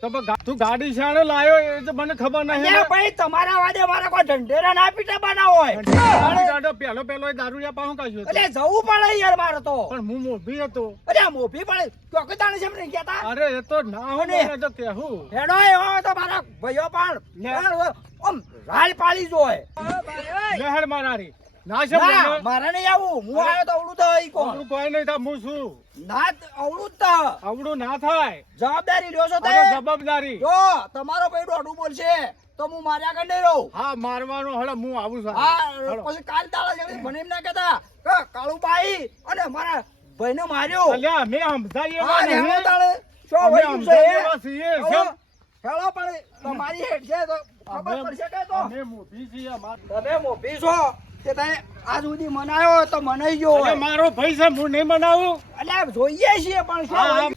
તો ગાડી શાણે લાયો એ તો મને ખબર નહીં ભાઈ તમારા વાદે મારા કોઈ ઢંઢેરા ના પીટા બનાવો હોય. ગાડી પેલો પહેલો એ દારૂડિયા પાહું કાઢ્યું એટલે જવું પડે યાર મારે તો. પણ હું મોભી હતો. અરે મોભી પડે ચોકી તાણે છે એમ નહીં કહેતા. અરે એ તો ના અને- ને તો કેહું. હેડો એવો તો મારા ભાઈઓ પણ. આમ રાલ પાડી જોય લહેર મારારી. ના છે ના મારે નહીં આવું. હું આવ્યો તો અવળું તો કોણ? આવડું કોઈ નહીં થાય હું છું. ના અવળું જ તો. ના થાય. જવાબદારી લ્યો છો તે જવાબદારી. જો તમારો ભાઈ દોઢું બોલશે તો હું માર્યા કરી નહીં રહું. હા મારવાનો હળે હું આવું છું. હા પછી કાલ દાડા જણી મને એમ ના કહેતા કાળુબાઈ અને મારા ભાઈને માર્યો. અલ્યા હા, એવા નહીં. શું છે? પણ તમારી હેડ છે તો ખબર પડશે કે તો? અમે મોભી છીએ તમે મોભી છો? તે તમે આજ સુધી મનાયો તો મનાઈ ગયો હોય. મારો ભાઈ છે હું નહીં મનાવું. એટલે જોઈએ છીએ પણ શું?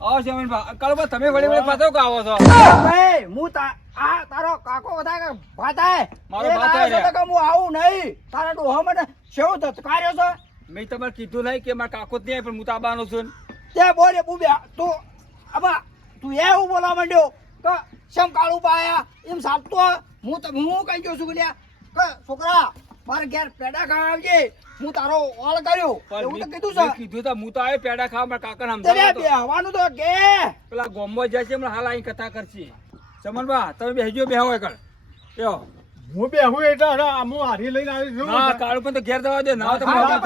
આવો શેમનભા કાળુબા તમે વળી વળી પાછો કે આવો છો? ભાઈ હું તા- આ તારો કાકો બધા કે ભાતાય મારો એ ભાતાય છે કે હું આવું નહીં. તારા ડોહા મને શેવ ધતકાર્યો છે? મેં તમારે કીધું નહીં કે મારા કાકો જ નહીં પણ હું તાબાનો છું. તે બોલે બુબ્યા તું અબા તું એ એવું બોલવા માંડ્યો કે શેમ કાળું પાયા એમ સાચતો હું તો હું કઈ ગયો છું કે કે છોકરા મારે ઘેર પેડા ખાવા આવજે. હું તારો ઓળ કર્યો. એવું તો કીધું છે. કીધું તો હું તો આવ્યો પેડા ખાવા મારા કાકા નામ હતો. બેહવાનું તો કે. પેલા ગોમમાં જાય છે હમણાં હાલ અહીં કથા કરશે. ચમનબા તમે બેસજો બેહો એકડ બેહો. હું બેહું એટલે હું હારી લઈને આવી છું. ના કાળું પણ તો ઘેર દવા દે. ના હોય તો હા,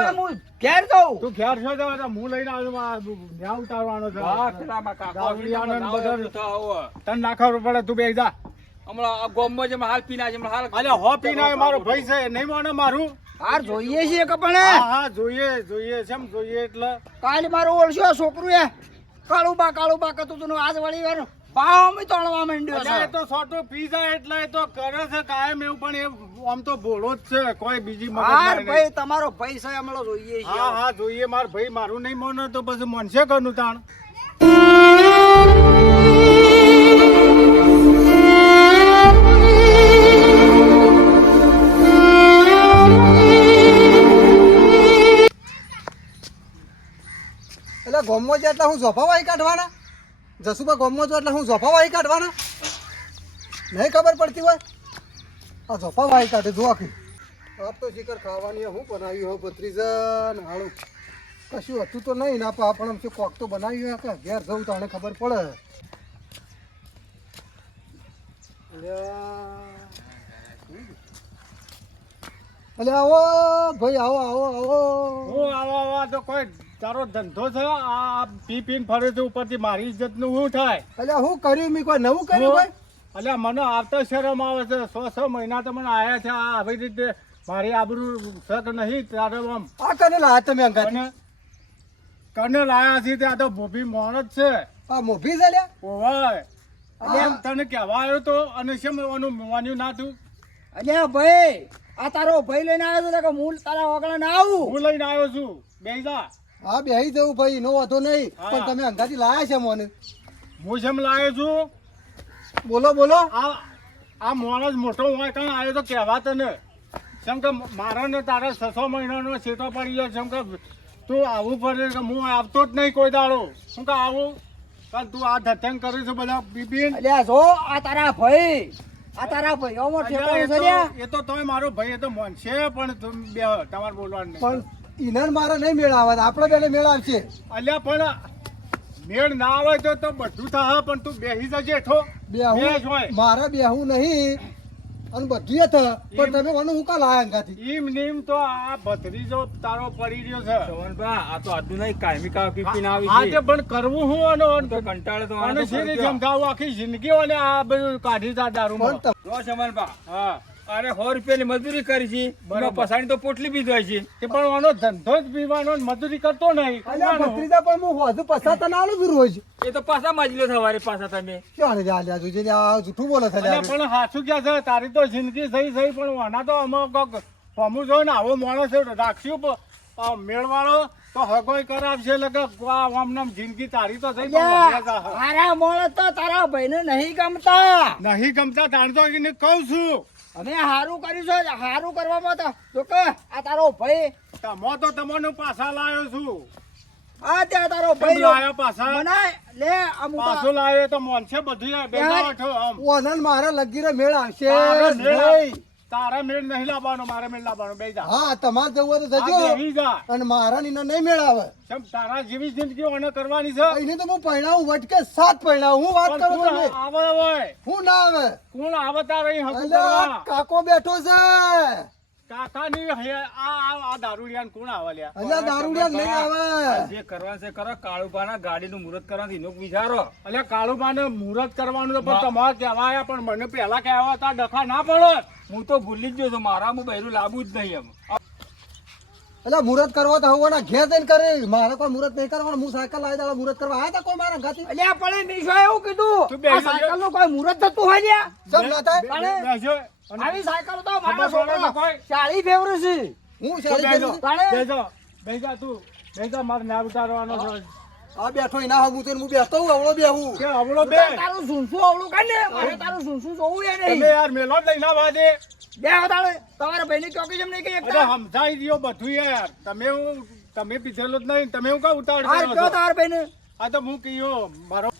ઘેર જાઉં. તું ઘેર છો તો હું લઈને આવ્યો. ન્યા ઉતારવાનો છે. હા, પેલા કાકા. તને નાખવું પડે તું બેસી જા. હમણાં આ ગોમમાં જે હાલ પીના છે હાલ અલ્યા હો પીને મારો ભાઈ છે નહીં માને મારું. હાર જોઈએ છીએ કે હા? હા જોઈએ જોઈએ છે એમ જોઈએ એટલે? કાલે મારું ઓળશો છોકરું એ કાળું બા કાળું બા કતું તું આજ વળી વાર પાવ અમે તોડવા માંડ્યો છે. તો સોટો પી જાય એટલે એ તો કરે છે કાયમ એવું પણ એ આમ તો બોલો જ છે કોઈ બીજી મગજ હાર ભાઈ તમારો ભાઈ છે હમણાં જોઈએ છીએ હા હા જોઈએ માર ભાઈ મારું નહીં માને તો પછી મનશે કનું તાણ? એટલે ગોમમાં છે એટલે હું જોફા વાહી કાઢવાના? જસુભા ગોમમાં છું એટલે હું જોફા વાહી કાઢવાના? નહીં ખબર પડતી હોય? આ જોફા વાહી કાઢે જો આખી. આપ તો શિખર ખાવાની હું બનાવ્યું હો ભત્રીજન હાળું. કશું હતું તો નહીં ના પા પણ શું કોક તો બનાવ્યું કે ઘેર જવું તો ખબર પડે. અલ્યા. આવો, ભાઈ આવો આવો આવો. આવો, આવા તો કોઈ તારો ધંધો છે આ પી પીને ફરે છે ઉપરથી મારી ઇજ્જતનું શું થાય? એટલે હું કર્યું? મેં કોઈ નવું કર્યું ભાઈ એટલે મને આવતા શરમ આવે છે. સો છ મહિના તો મને આયા છે આ આવી રીતે મારી આબરૂ શક નહીં તારો આમ. આ કને લાયા તમે અંગાથી? કને લાયા છે ત્યાં તો મોભી મોણ જ છે. આ મોભી ચાલ્યા ઓવાય. આમ તને કહેવા આવ્યો તો અને શેમ એનું માન્યું ના તું? અલ્યા ભાઈ આ તારો ભાઈ લઈને આવ્યો છે કે હું તારા વગડા ના આવું? હું લઈને આવ્યો છું. બેસી હા બેહી જવું ભાઈ નો વાંધો નહીં. પણ તમે અંગાથી લાયા છે મને. હું જેમ લાવે છું. બોલો બોલો. આ આ માણસ મોટો હોય કાં આવ્યો તો કહેવા તને. જેમ કે મારા ને તારા છ છ મહિનાનો છેટો પડી ગયો જેમ કે તું આવું પડે કે હું આવતો જ નહીં કોઈ દાડો. શું કે આવું? કાલ તું આ ધતંગ કરી છે બધા બિપિન અલ્યા જો આ તારા ભાઈ. આ તારા ભાઈઓમાં ઠેકાણું એ તો તોય મારો ભાઈ એ તો મનશે પણ બે તમારે બોલવાનું નહીં. પણ મારે નહીં મેળ આવે આપણે બેને મેળ આવશે અલ્યા પણ મેળ ના આવે તો તો બધું થાય પણ તું બેહી જજે ઠો. બેહું મારે બેહું નહીં અને બધું થ પણ તમે મને હું કાલ આયા અંગાથી? ઈમ નીમ તો આ ભત્રીજો તારો પડી રહ્યો છે. સવનભા આ તો આજુ નહીં કાયમી કા પી પીને આવી હા છે. તે પણ કરવું હું અને તો કંટાળે તો આને અને તો શેરી પડજો. આખી જિંદગી અને આ બધું કાઢી દા દારૂમાં. પણ તમ- જો ચમનભા, હા. અરે સો રૂપિયાની મજૂરી કરી છે. પસાડી તો પોટલી બી ધોઈ છે. એ પણ આનો ધંધો જ પીવાનો મજૂરી કરતો નહીં. ભત્રીજા પણ હું વધુ પસાતા તને આલું છું. રોજ એ તો પાછા માજલો સવારે પાછા તમે. ક્યાં રે આલ્યા જોજે જૂઠું બોલે છે. પણ હાચું ક્યાં છે? તારી તો જિંદગી થઈ થઈ પણ આના તો અમે કોક પમું જોઈએ ને આવો માણસ રાખ્યું મેળવાળો તો હગોય કરાવશે આ આમ જિંદગી તારી તો થઈ વધ્યા જા. તો તારા ભાઈને નહીં ગમતા. નહીં ગમતા તાણ તો કહું છું. અમે હારું કરીશું છે હારું કરવામાં તો જો કે આ તારો ભાઈ તમો તો તમને પાછા લાવ્યો છું આ ત્યાં તારો ભાઈ લાયો પાછા મને લે અમુ પાછો તો- લાયો તો મોનસે બધું બેઠા યાર. બેઠો આમ ઓનન મારા લગીરે મેળ આવશે નહીં. તારા મેળ નહીં લાવવાનો મારે મેળ લાવવાનો. બે જા. હા તમારે જવું હોય તો જજો. અને મારા નીના નહીં મેળ આવે કેમ તારા જેવી જિંદગી ઓને કરવાની છે. એને તો હું પહેણાવું વટકે સાત પહેણાવું હું વાત કરું આવે હોય હું ના આવે. કોણ આવે તારે અહીં હકુ કાકો બેઠો છે. કાકાની આ આ આ કોણ આવે લ્યા અલ્યા દારૂડિયા નહીં આવે જે કરવાનું છે કરો કાળુભાના ગાડીનું મુહૂર્ત કરવાનું એનો વિચારો. અલ્યા કાળુબાને મુહૂર્ત કરવાનું તો પણ તમારે કહેવાય પણ મને પહેલા કહેવા હતા ડખા ના પડો હું તો ભૂલી જ ગયો છું મારા હું બહેરું લાવું જ નહીં એમ. અલ્યા મુહૂર્ત કરવા તો હવાના ઘેર જઈને કરે. મારે કોઈ મુહૂર્ત નહીં કરવાનું. હું સાયકલ લાવી દાડા મુહૂર્ત કરવા આયા તા કોઈ મારા ઘાથી એટલે પણ એ મીશો એવું કીધું. આ જા. સાયકલનું કોઈ મુહૂર્ત થતું હોય ને સબ ના થાય? આવી સાયકલ તો મારા પડે તો છોકરો કોઈ? ચાલી ફેવરે છે. હું ચાળી. તાણે બેસો. બેસો તું. બેસો, મારે ના ઉતારવાનો છે. આ બેઠો એના હું તો હું બેસતો હું અવળો બેહું. કે અવળો બે તારું સૂંસું અવળું કાઢ ને. મારે તારું સૂંસું જોવું એ નહીં. યાર મેલો લઈને દે બે તાણે તમારા ભાઈને ચોકી જેમ નહીં કઈ અરે સમજાઈ દ્યો બધું યાર. તમે હું તમે પીધેલું જ નહીં. તમે હું કા કરો કયો છો? તારા ભાઈને? આ તો હું કયો. મારો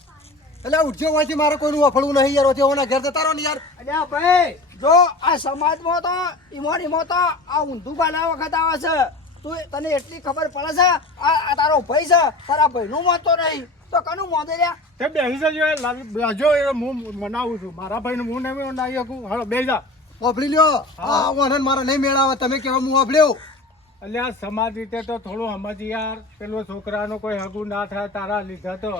એટલે ઉઠ્યો હોયથી મારે કોઈનું વફળવું નહીં યાર. ઓના ઘેર જતા રહો ને યાર. અલ્યા ભાઈ જો આ સમાજમાં તો ઈમો તો આ ઊંધું ગાલા વખત આવે છે. તું તને એટલી ખબર પડે છે? આ આ તારો ભાઈ છે? તારા ભાઈનું મોત તો નહીં. તો કનું મોદે લ્યા તે બેસી જજો લાજો એ હું મનાવું છું. મારા ભાઈને હું નહીં મનાવી શકું? હાલો બે જા લ્યો. આ ઓનન મારા નહીં મેળાવે તમે કેવા હું વફળ્યો એટલે આ સમાજ રીતે તો થોડું સમજ યાર. પેલો છોકરાનો કોઈ હગુ ના થાય તારા લીધા તો.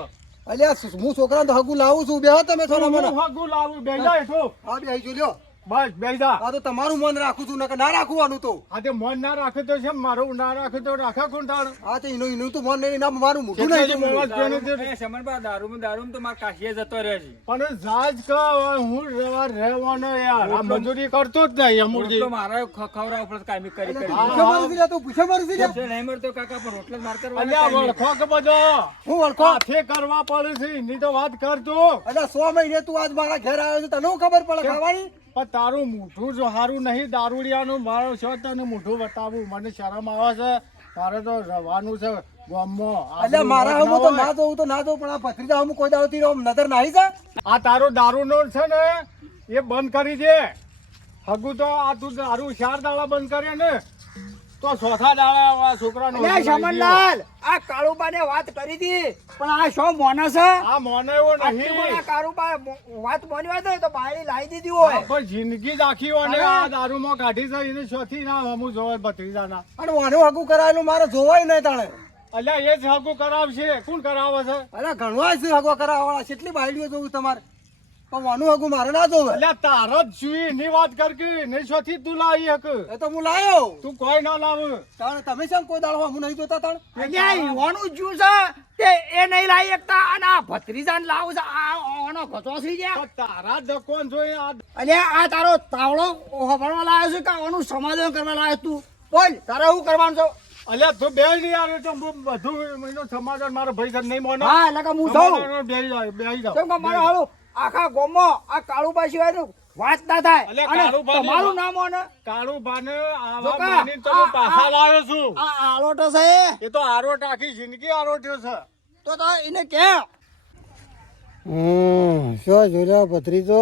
અલ્યા હું છોકરાને તો હગુ લાવું છું? બે તમે થોડા મને. હું લાવું? બે જાય. હા બે જો લ્યો. બસ બેસા જા. આ તો તમારું મન રાખું છું ના રાખવાનું તો. આ તે મન ના રાખે તો છે મારું ના રાખે તો રાખે કોણ તાણ? આ તો એનું એનું તો મન નહીં ના મારું મોઢું નહીં સમરબા દારૂમાં દારૂમાં તો મારા કાશીએ જતો રહે છે. પણ જાજ કા હું રહેવા રહેવાનો યાર. આ મજૂરી કરતો જ નહીં અમુરજી તો મારા ખ- ઉપર કાયમી કરી કરી. પૂછે મરી છે તો પૂછે મરી છે નહીં મરતો કાકા પણ રોટલા માર કરવા અલ્યા વળખો કે બધો? હું ઓળખો હાથે કરવા પડે છે ની તો વાત કરજો અલ્યા સો મહિને તું આજ મારા ઘેર આવ્યો છે તને ખબર પડે ખાવાની? પણ તારું મોઢું જો સારું નહીં દારૂડિયાનું મારો છો તને મોઢું બતાવું. મને શરમ આવે છે. તારે તો રવાનું છે ગામમાં. અલ્યા મારા હમું તો ના જોઉં તો ના જોઉં પણ આ ભત્રીજા હમું કોઈ નજર નાહી જા આ તારું દારૂનો છે ને એ બંધ કરી દે. હગું તો આ તું દારૂ ચાર દાડા બંધ કરે ને તો ચોથા દાડા આ છોકરાનો લે શમનલાલ આ કાળુબાને વાત કરી હતી પણ આ શો મોને છે? આ મોને એવો નહીં. આ કાળુબા વાત મોની હોય તો બાયડી લાવી દીધી હોય. પણ જિંદગી જ આખી હોય ને અરે. આ દારૂમાં કાઢી છે એને શોથી ના હમું જોવે ભત્રીજાના. અને વાનો હકુ કરાયેલું મારે જોવાય નહીં તાણે. અલ્યા એ જ હકુ કરાવશે. કોણ કરાવે છે? અરે ઘણવા છે હગો કરાવવાળા કેટલી બાયડીઓ જોઉં તમારે? પણ વાનું હગું મારે ના જોવે. એટલે તારો જ છું એની વાત કર કે નહીં શોથી તું લાવી હક. એ તો હું લાયો. તું કોઈ ના લાવ. તાણે તમે શેમ કોઈ દાડો હું નહીં જોતા તાણ? અહીંયા વાનું જ્યું છે. તે એ નહીં લાવી એકતા અને આ ભત્રીજાને લાવ છે. આ ઓનો થઈ ગયા. તારા દકોન જોઈ આ અલ્યા આ તારો તાવડો હોભળવા લાવ્યો છે કે આનું સમાધાન કરવા લાવ્યો તું? બોલ તારે શું કરવાનું છે? અલ્યા તું બે નહીં આવે તો હું બધું મહિનો સમાધાન મારો ભાઈ ઘર નહીં મોનો. હા એટલે કે હું જાઉં. બે બેહી બે કે મારે હાલું આખા ગોમો આ કાળુબા સિવાયનું વાત ના થાય. અલ્યા, અને તમારું નામ હોય ને કાળુ બાને આવા માની તો પાછા લાવ્યો છું. આ આલોટો છે એ. તો આરોટ આખી જિંદગી આરોટ્યો છે. તો તો એને કે. હમ શું જોયા ભત્રીજો?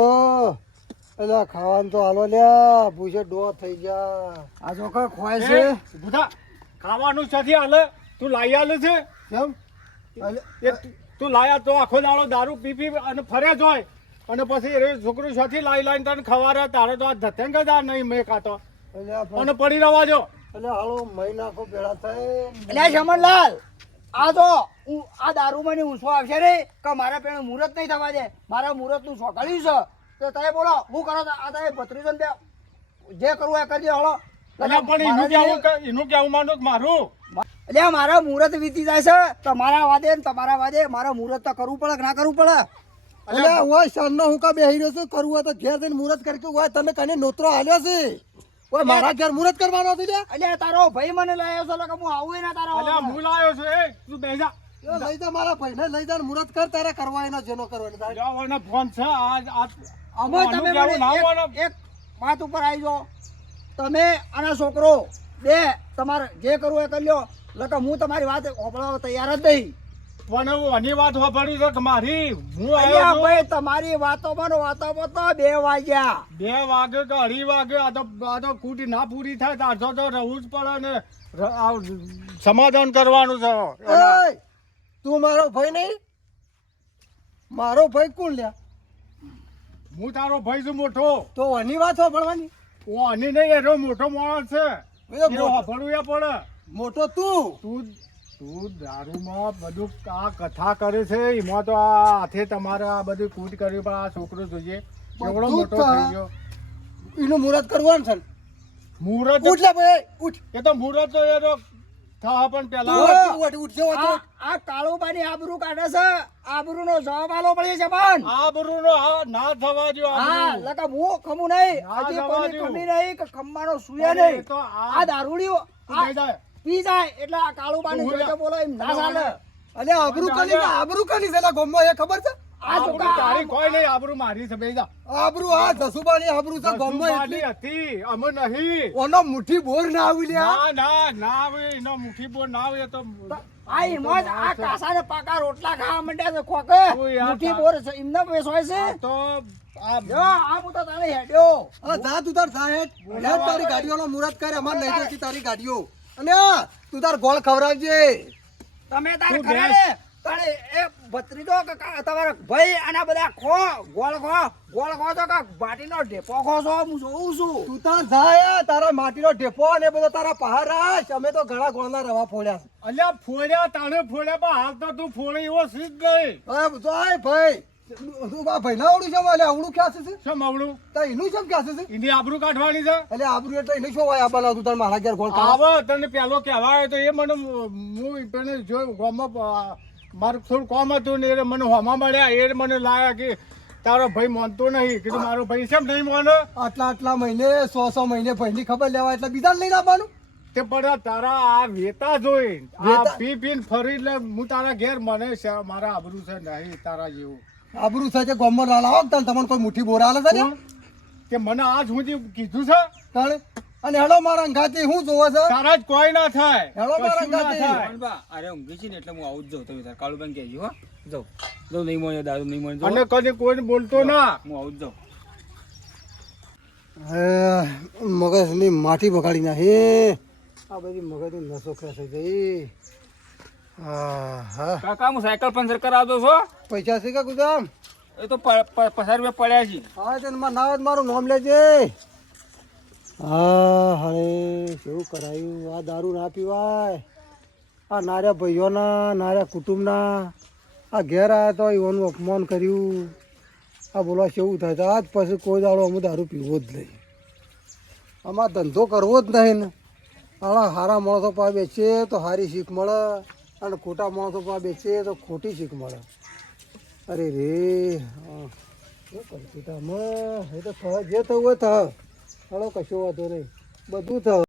એટલે ખાવાનું તો હાલો લ્યા ભૂસે ડો થઈ ગયા. આ જોકા ખોય છે. બુધા ખાવાનું છથી હાલે. તું લાવી આલે છે. કેમ? એ તું- લાયા તો આખો દાડો દારૂ પી પી અને ફરે જ હોય. અને પછી એ છોકરું છથી લાઈ લાઈને તને ખવારે તારે તો આ ધતંગ જ આ નહીં મેં પણ- અને પડી રહેવા જો. એટલે હાલો મહિના કો ભેળા થાય. એટલે શમનલાલ આ તો હું આ દારૂમાં મને ઊંચો આવશે રે કે મારા પેણ મુહૂર્ત નહીં થવા દે. મારા મુહૂર્તનું સોકાળ્યું છે. તો તમે બોલો હું કરો? આ તમે ભત્રીજો બે જે કરવું એ કરી દો હળો અલ્યા પણ એનું કેવું એનું કેવું માનું મારું? એટલે મારા મુહૂર્ત વીતી જાય છે. તમારા વાદે ને તમારા વાદે. મારા મુહૂર્ત તો કરવું પડે કે ના કરવું પડે? અલ્યા હોય શાનનો હું કા બેહી રહ્યો છું? કરવું હોય તો ઘેર જઈને મુહૂર્ત કરી હોય તને કને નોતરો હાલ્યો છે? ઓય મારા ઘેર મુહૂર્ત કરવાનો લ્યા? એટલે તારો ભાઈ મને લાયો છે એટલે કે હું આવું ના તારો વાળા. હું લાયો છું એ તું બેસા યો, લઈ જા મારા ભાઈને લઈ જા મુહૂર્ત કર તારે કરવા એનો જેનો કરવાનો જાવાનો ફોન છે આજ આજ અમે તમે એક વાત ઉપર આવી જાઓ તમે અને છોકરો બે તમારે જે કરવું એ કરી લ્યો. લકા હું તમારી વાત ઓપળવા તૈયાર જ નહીં. પણ હું આની વાત વાપરી છે કે મારી? હું અહીંયા આવ્યો ભાઈ તમારી વાતોમાં ને વાતોમાં તો બે વાગ્યા. બે વાગે કે અઢી વાગે આ તો આ તો કુટી ના પૂરી થાય તો અડધો તો રહેવું જ પડે ને. સમાધાન કરવાનું છે. તું મારો ભાઈ નહીં? મારો ભાઈ કોણ લ્યા? હું તારો ભાઈ છું મોટો. તો આની વાત સાંભળવાની આની નહીં એનો મોટો માણસ છે. મોટો- પડે. મોટો તું? તું તું દારૂમાં બધું આ કથા કરે છે એમાં તો આ હાથે તમારે આ બધું કૂટ કર્યું પણ આ છોકરો જોઈએ કેવડો મોટો થઈ ગયો. એનું મુહૂર્ત કરવાનું છે. મુહૂર્ત ઉઠ લે ભાઈ ઉઠ. એ તો મુહૂર્ત તો એ તો થા પણ પેલા આ કાળુબાની આબરૂ કાઢે છે. આબરૂનો જવાબ આલો પડે છે પણ. આબરૂનો હા ના થવા દો હા લકા હું ખમું નહીં. ના હજી જવા ખમી નહીં કે ખમવાનો નહીં. તો આ- આ દારૂડીઓ. પી જાય એટલે આ કાળુબાની જોઈને ના ચાલે. આબરૂ કની આબરૂ કની છે ગામમાં એ ખબર છે? આ તારી. કોઈ નહીં આબરૂ મારી છે બેજા આબરૂ આ જસુબાની આબરૂ છે ગામમાં એટલી. હતી અમે નહીં. ઓનો મુઠ્ઠી બોર ના આવી લ્યા. ના ના ના આવે એનો મુઠ્ઠી બોર ના આવે તો આ એમાં આ કાસાને પાકા રોટલા ખાવા માંડ્યા છે ખોકે મુઠ્ઠી બોર છે એમને બેસવાય છે. તો આ જો આ હું તો તારે હેડ્યો. હા જા તું તાર સાહેબ. લે તારી ગાડીઓનો મુહૂર્ત કરે અમાર નહીં જોઈતી તારી. ગાડીઓ. અને તું તાર ગોળ ખવડાવજે. તમે તારે ખરા બેસ. ને તારે એ ભત્રીજો તમારા ભાઈ આના બધા ખો ગોળ ખો ગોળ ખો તો કાંક માટીનો ઢેપો ખો છો? હું જોઉં છું. તું તાર જાય તારા માટીનો ઢેપો અને બધો તારા પહારાશ અમે તો ઘણા ગોળના રવા ફોડ્યા અલ્યા ફોડ્યા તાણે ફોડ્યા પણ હાલ તો તું ફોડે એવો સીધ ગઈ. જાય ભાઈ. તું ભાઈ ના આવડું છે એટલે આવડું ક્યાં છે શું આવડું? તો એનું શું ક્યાં છે એની આબરૂ કાઢવાની છે? એટલે આબરૂ એટલે એને શું હોય આબાના તું તાર મારા ઘેર ગોળ ખાવા? આવે તને પેલો કહેવાય તો એ મને હું પેલે જોયું ગામમાં મારું થોડું કોમ હતું ને એ મને હોમા મળ્યા. એ મને લાયા કે તારો ભાઈ માનતો નહીં. કીધું મારો ભાઈ કેમ નહીં માનો. આટલા આટલા મહિને સો સો મહિને ભાઈની ખબર લેવા એટલે બીજા લઈને આવવાનું? તે બધા તારા આ વેતા જોઈ. આ? પી પીને ફરી એટલે હું તારા ઘેર મને મારા આબરૂ છે નહીં તારા જેવું. આબરૂ છે ગોમમાં લાવો તને? તમને કોઈ મુઠ્ઠી બોરા આલે છે કે? મને આજ સુધી કીધું છે. તાણે? અને હેલો મારા અંગાથી હું જોવો છે? તારા જ કોઈ ના થાય. હેળો મારા કશું ના ગાતે. થાય. બા અરે ઊંઘી છે ને એટલે હું આવું જ જાઉં. તમે તાર કાળુબાન કહેજો હો. જાઉં જાઉં નહીં મળે દારૂ નહીં મળે. અને કદી કોઈ બોલતો ના. હું આવું જ જાઉં. મગજની માટી બગાડી નાખી. આ બધી મગજની નસો ખેસે ગઈ? હા હા. કાકા હું સાયકલ પંચર કરાવતો છો પૈસા છે કે ગુદામ? એ તો પચાસ રૂપિયા પડ્યા છે. હા તે મારું નામ લેજે. હા હરે કેવું કરાયું? આ દારૂ ના પીવાય. આ નાર્યા ભાઈઓના, નાર્યા કુટુંબના. આ ઘેર આવ્યા તો એવાનું અપમાન કર્યું. આ બોલવા કેવું થાય? તો આજ પછી કોઈ દાડો અમે દારૂ પીવો જ નહીં. આમાં ધંધો કરવો જ નહીં ને. આણા સારા માણસો પાસે બેસીએ તો સારી શીખ મળે અને ખોટા માણસો પાસે બેસીએ તો ખોટી શીખ મળે. અરે રે. શું કરશું તમે એ તો જે થવું હોય થવા. ચાલો કશો વાંધો નહીં. બધું થવા